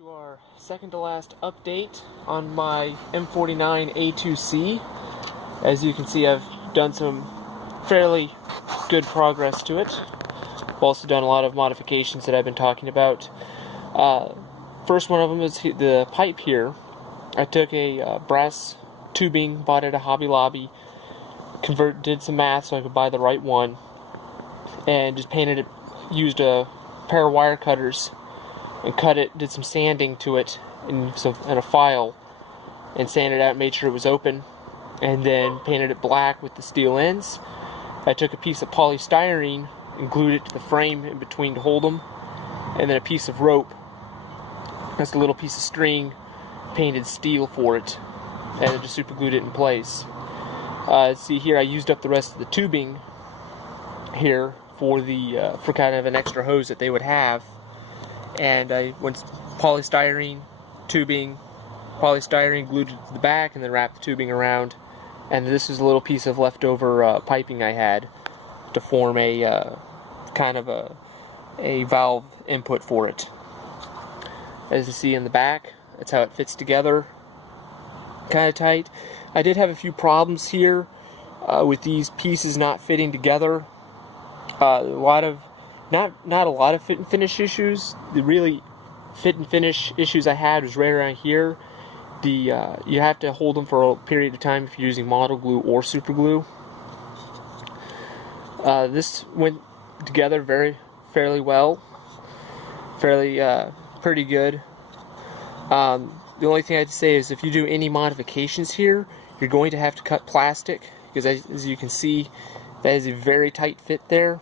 To our second to last update on my M49A2c. As you can see, I've done some fairly good progress to it. I've also done a lot of modifications that I've been talking about. First one of them is the pipe here. I took a brass tubing, bought it at a Hobby Lobby, did some math so I could buy the right one, and just painted it, used a pair of wire cutters and cut it, did some sanding to it in a file, and sanded it out, made sure it was open, and then painted it black with the steel ends. I took a piece of polystyrene and glued it to the frame in between to hold them, and then a piece of rope, just a little piece of string, painted steel for it, and then just super glued it in place. See here, I used up the rest of the tubing here for kind of an extra hose that they would have. And I went polystyrene, tubing, polystyrene, glued it to the back, and then wrapped the tubing around. And this is a little piece of leftover piping I had to form a kind of a valve input for it. As you see in the back, that's how it fits together, kind of tight. I did have a few problems here with these pieces not fitting together. Not a lot of fit and finish issues. The really fit and finish issues I had was right around here. You have to hold them for a period of time if you're using model glue or super glue. This went together fairly well, pretty good. The only thing I'd say is if you do any modifications here, you're going to have to cut plastic, because as you can see, that is a very tight fit there.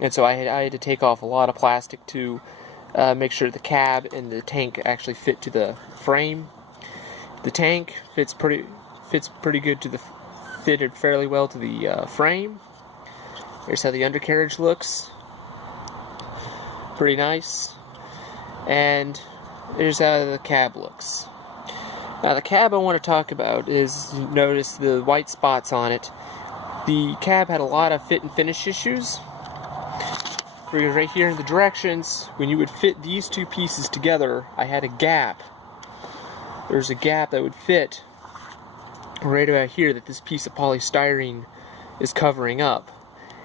And so I had to take off a lot of plastic to make sure the cab and the tank actually fit to the frame. The tank fits pretty good to fitted fairly well to the frame. Here's how the undercarriage looks. Pretty nice. And here's how the cab looks. Now the cab I want to talk about is, notice the white spots on it. The cab had a lot of fit and finish issues. Right here in the directions, when you would fit these two pieces together, I had a gap. There's a gap that would fit right about here that this piece of polystyrene is covering up.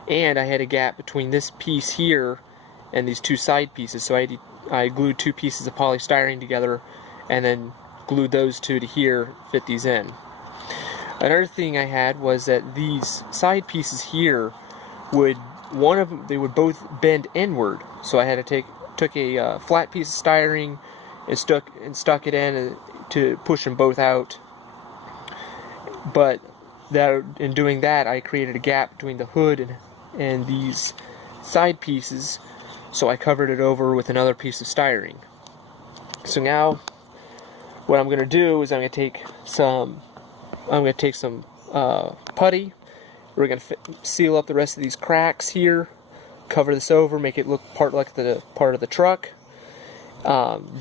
And I had a gap between this piece here and these two side pieces, so I glued two pieces of polystyrene together and then glued those two to here, fit these in. Another thing I had was that these side pieces here they would both bend inward, so I had to took a flat piece of styrene and stuck it in to push them both out. But in doing that, I created a gap between the hood and these side pieces, so I covered it over with another piece of styrene. So now, what I'm going to do is I'm going to take some putty. We're going to seal up the rest of these cracks here, cover this over, make it look part of the truck.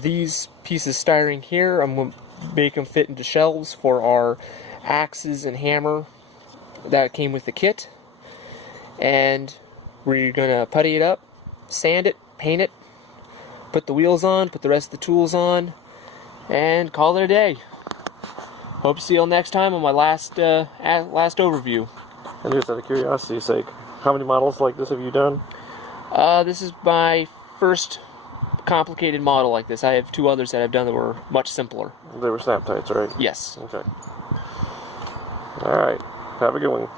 These pieces of styrene here, I'm going to make them fit into shelves for our axes and hammer that came with the kit. And we're going to putty it up, sand it, paint it, put the wheels on, put the rest of the tools on, and call it a day. Hope to see you all next time on my last overview. And just out of curiosity's sake, how many models like this have you done? This is my first complicated model like this. I have two others that I've done that were much simpler. They were snap tights, right? Yes. Okay. Alright. Have a good one.